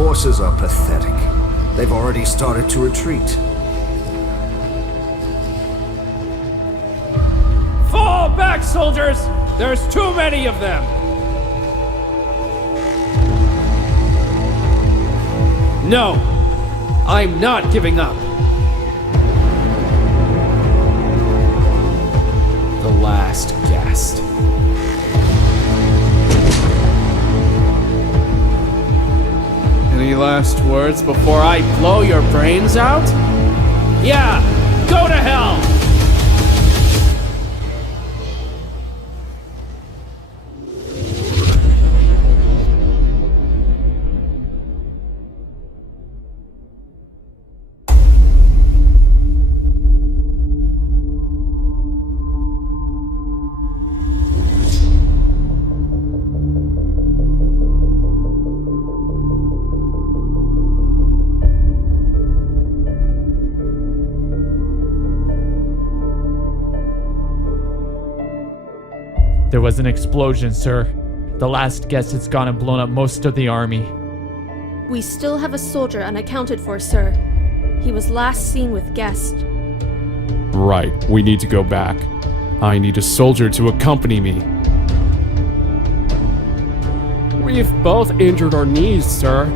forces are pathetic. They've already started to retreat. Fall back, soldiers! There's too many of them! No! I'm not giving up! The last guest. Any last words before I blow your brains out? Yeah! Go to hell! There was an explosion, sir. The last guest has gone and blown up most of the army. We still have a soldier unaccounted for, sir. He was last seen with guest. Right, we need to go back. I need a soldier to accompany me. We've both injured our knees, sir.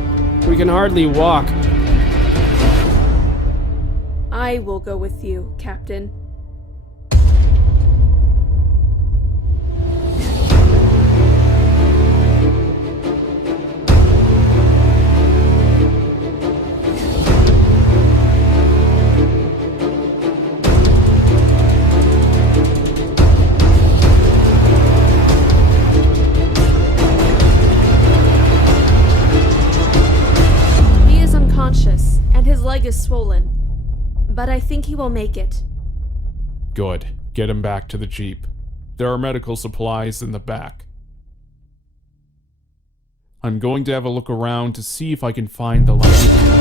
We can hardly walk. I will go with you, Captain. And his leg is swollen, but I think he will make it. Good. Get him back to the Jeep. There are medical supplies in the back. I'm going to have a look around to see if I can find the light.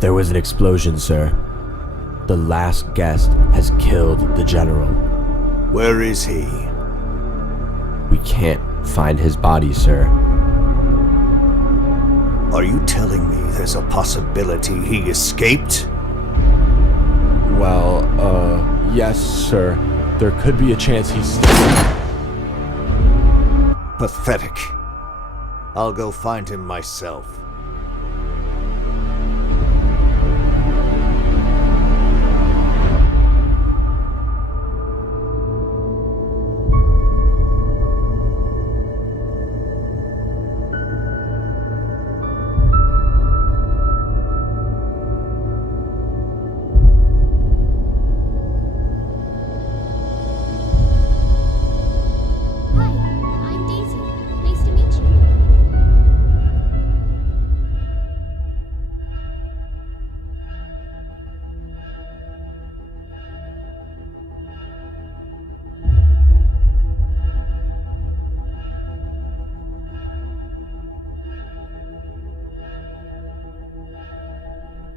There was an explosion, sir. The last guest has killed the general. Where is he? We can't find his body, sir. Are you telling me there's a possibility he escaped? Well, yes, sir. There could be a chance he's... Pathetic. I'll go find him myself.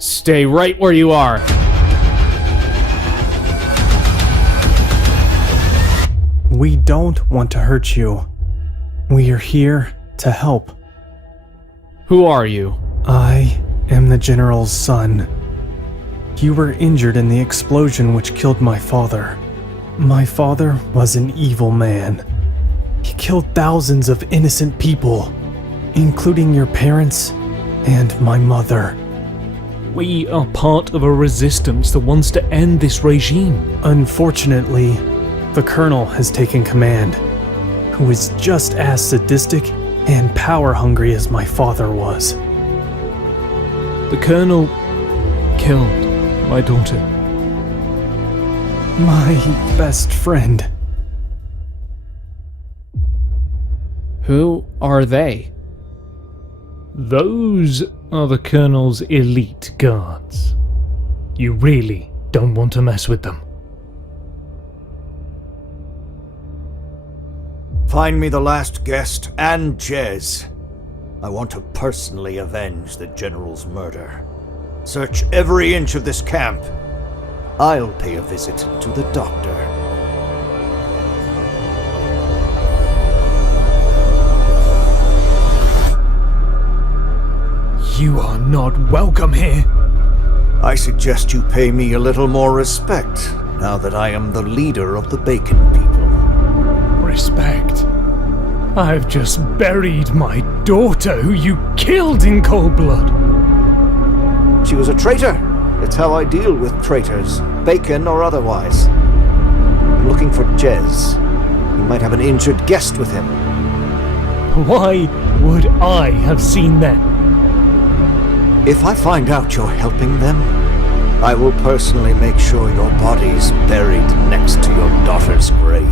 Stay right where you are. We don't want to hurt you. We are here to help. Who are you? I am the General's son. You were injured in the explosion which killed my father. My father was an evil man. He killed thousands of innocent people, including your parents and my mother. We are part of a resistance that wants to end this regime. Unfortunately, the Colonel has taken command, who is just as sadistic and power-hungry as my father was. The Colonel killed my daughter. My best friend. Who are they? Those are the Colonel's elite guards. You really don't want to mess with them. Find me the last guest and Jez. I want to personally avenge the General's murder. Search every inch of this camp. I'll pay a visit to the doctor. You are not welcome here. I suggest you pay me a little more respect, now that I am the leader of the Bacon people. Respect? I've just buried my daughter who you killed in cold blood. She was a traitor. It's how I deal with traitors, Bacon or otherwise. I'm looking for Jez. He might have an injured guest with him. Why would I have seen them? If I find out you're helping them, I will personally make sure your body's buried next to your daughter's grave.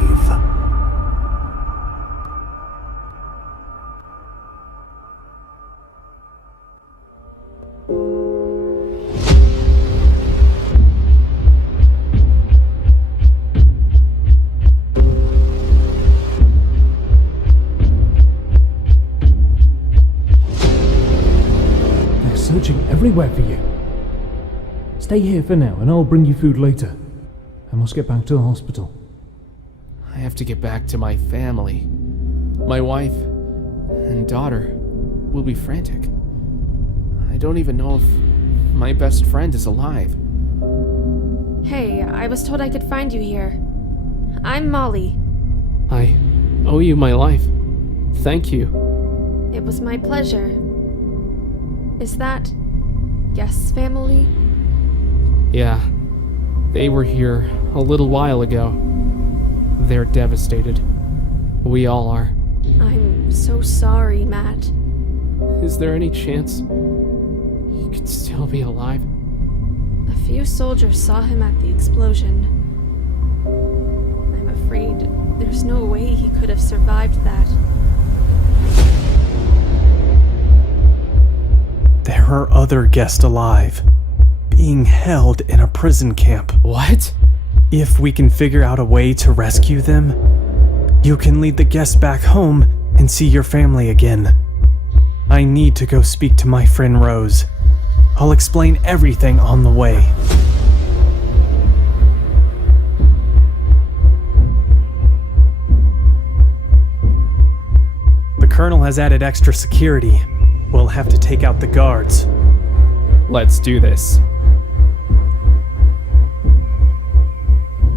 Searching everywhere for you. Stay here for now, and I'll bring you food later. I must get back to the hospital. I have to get back to my family. My wife and daughter will be frantic. I don't even know if my best friend is alive. Hey, I was told I could find you here. I'm Molly. I owe you my life. Thank you. It was my pleasure. Is that Guest's family? Yeah, they were here a little while ago. They're devastated. We all are. I'm so sorry, Matt. Is there any chance he could still be alive? A few soldiers saw him at the explosion. I'm afraid there's no way he could have survived that. There are other guests alive, being held in a prison camp. What? If we can figure out a way to rescue them, you can lead the guests back home and see your family again. I need to go speak to my friend Rose. I'll explain everything on the way. The Colonel has added extra security. We'll have to take out the guards. Let's do this.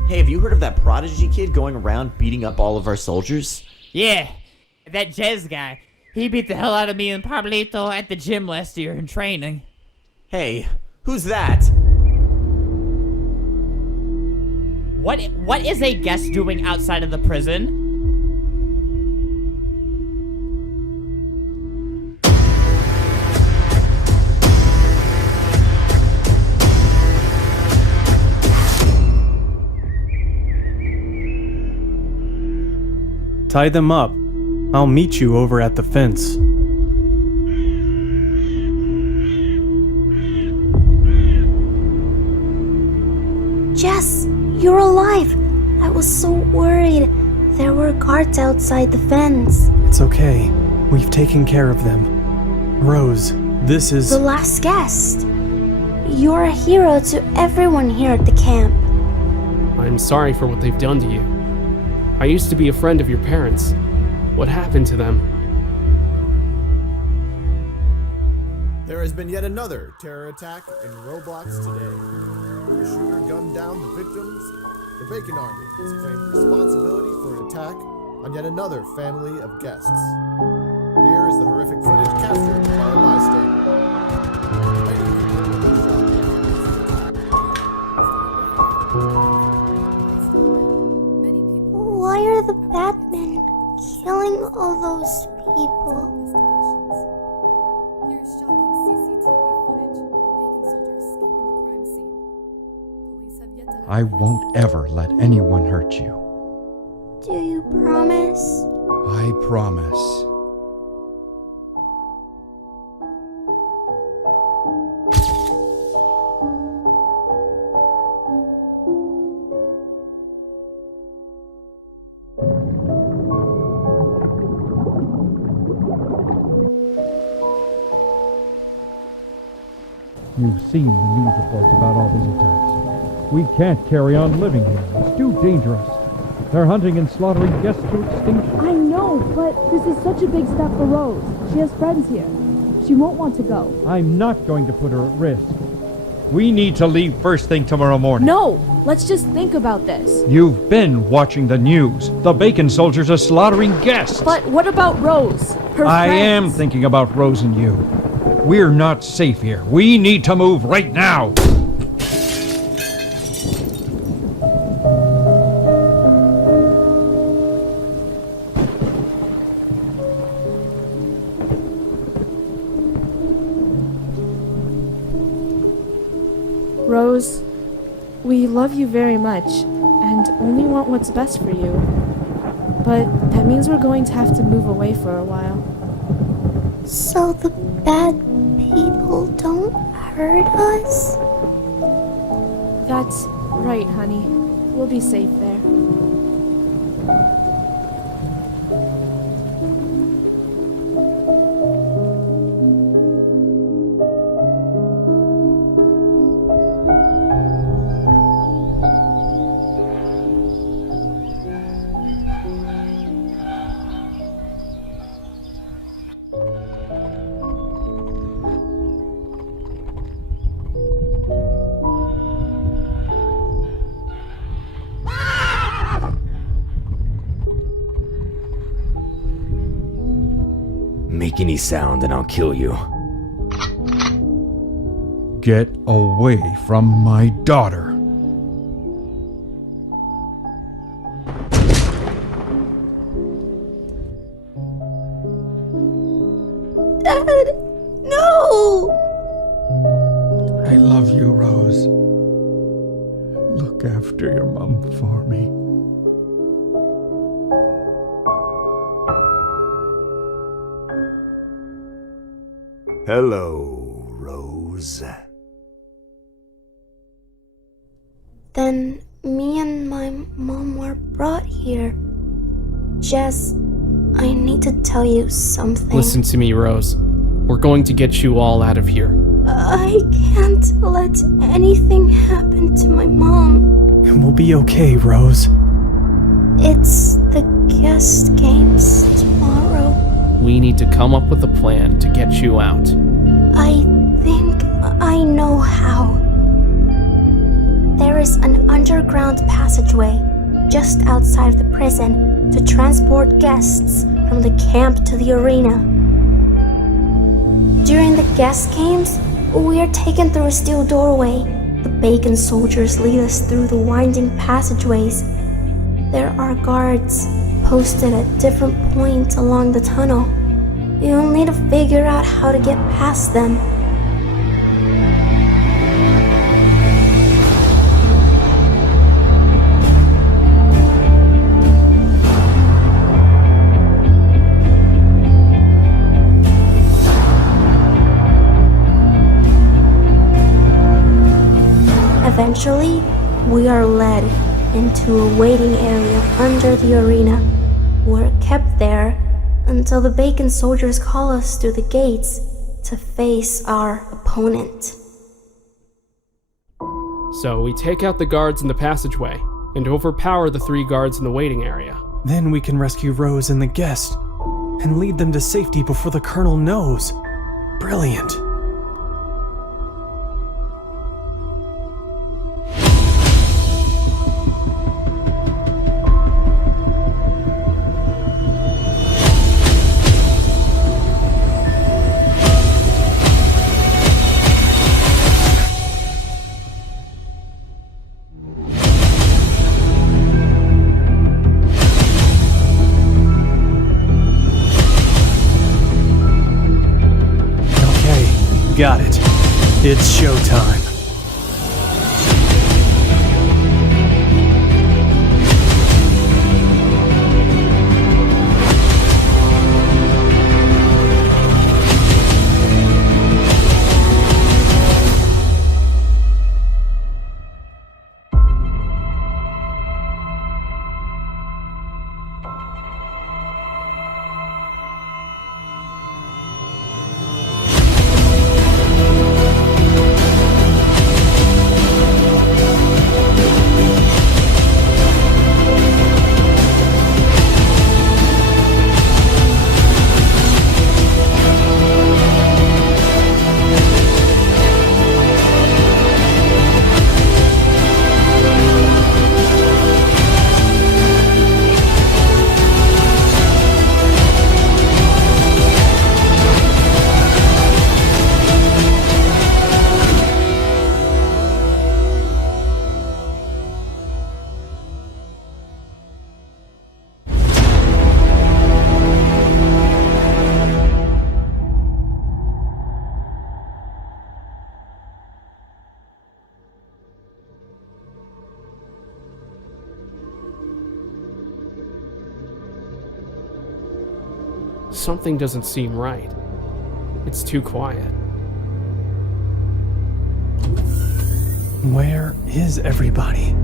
Hey, have you heard of that Prodigy kid going around beating up all of our soldiers? Yeah, that Jez guy. He beat the hell out of me and Pablito at the gym last year in training. Hey, who's that? What is a guest doing outside of the prison? Tie them up. I'll meet you over at the fence. Jess, you're alive. I was so worried. There were guards outside the fence. It's okay. We've taken care of them. Rose, this is... The last guest. You're a hero to everyone here at the camp. I'm sorry for what they've done to you. I used to be a friend of your parents. What happened to them? There has been yet another terror attack in Roblox today. The shooter gunned down the victims. The Bacon Army has claimed responsibility for an attack on yet another family of guests. Here is the horrific footage captured by a bystander. Many people were shot. Batman killing all those people? Here's shocking CCTV footage of a bacon soldier escaping the crime scene. Police have yet to I won't ever let anyone hurt you. Do you promise? I promise. You've seen the news reports about all these attacks. We can't carry on living here. It's too dangerous. They're hunting and slaughtering guests to extinction. I know, but this is such a big step for Rose. She has friends here. She won't want to go. I'm not going to put her at risk. We need to leave first thing tomorrow morning. No! Let's just think about this. You've been watching the news. The bacon soldiers are slaughtering guests. But what about Rose? Her I friends? am thinking about Rose and you. We're not safe here. We need to move right now. Rose, we love you very much and only want what's best for you. But that means we're going to have to move away for a while. So the bad people don't hurt us? That's right, honey. We'll be safe there. Make any sound and I'll kill you. Get away from my daughter. Dad, no! I love you, Rose. Look after your mom for me. Hello, Rose. Then me and my mom were brought here. Jess, I need to tell you something. Listen to me, Rose. We're going to get you all out of here. I can't let anything happen to my mom. We'll be okay, Rose. It's the guest games tomorrow. We need to come up with a plan to get you out. I think I know how. There is an underground passageway just outside of the prison to transport guests from the camp to the arena. During the guest games, we are taken through a steel doorway. The bacon soldiers lead us through the winding passageways. There are guards posted at different points along the tunnel. You'll need to figure out how to get past them. Eventually, we are led into a waiting area under the arena. We're kept there until the bacon soldiers call us through the gates to face our opponent. So we take out the guards in the passageway and overpower the 3 guards in the waiting area. Then we can rescue Rose and the guest and lead them to safety before the Colonel knows. Brilliant. Got it. It's showtime. Something doesn't seem right. It's too quiet. Where is everybody?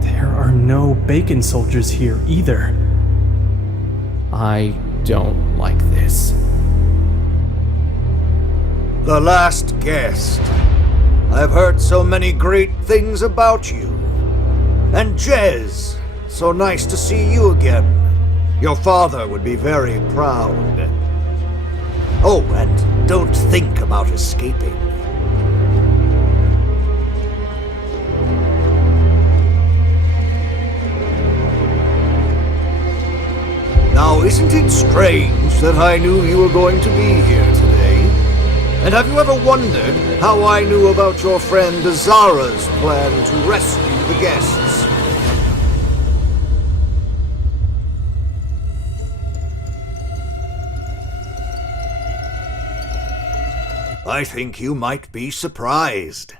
There are no bacon soldiers here either. I don't like this. The last guest. I've heard so many great things about you. And Jez, so nice to see you again. Your father would be very proud. Oh, and don't think about escaping. Now, isn't it strange that I knew you were going to be here today? And have you ever wondered how I knew about your friend Azara's plan to rescue the guests? I think you might be surprised.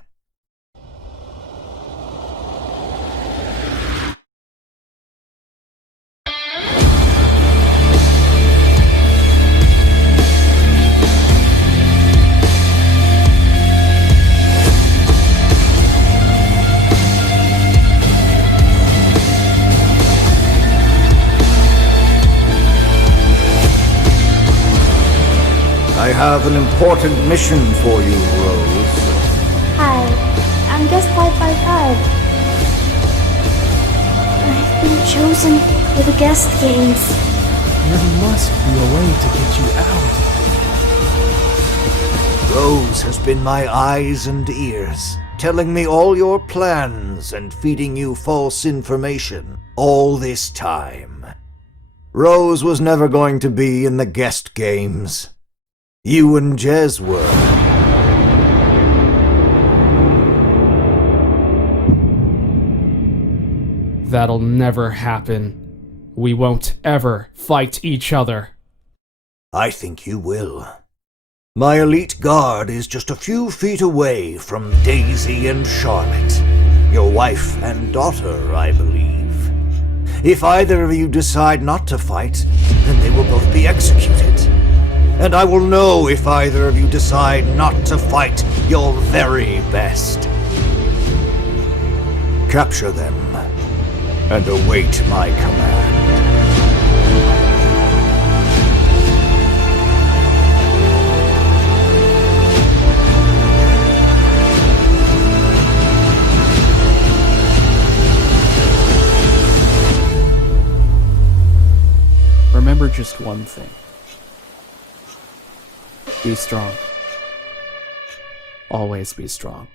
I have an important mission for you, Rose. Hi, I'm guest 555. I've been chosen for the guest games. There must be a way to get you out. Rose has been my eyes and ears, telling me all your plans and feeding you false information all this time. Rose was never going to be in the guest games. You and Jez were. That'll never happen. We won't ever fight each other. I think you will. My elite guard is just a few feet away from Daisy and Charlotte, your wife and daughter, I believe. If either of you decide not to fight, then they will both be executed. And I will know if either of you decide not to fight your very best. Capture them, and await my command. Remember just one thing. Be strong. Always be strong.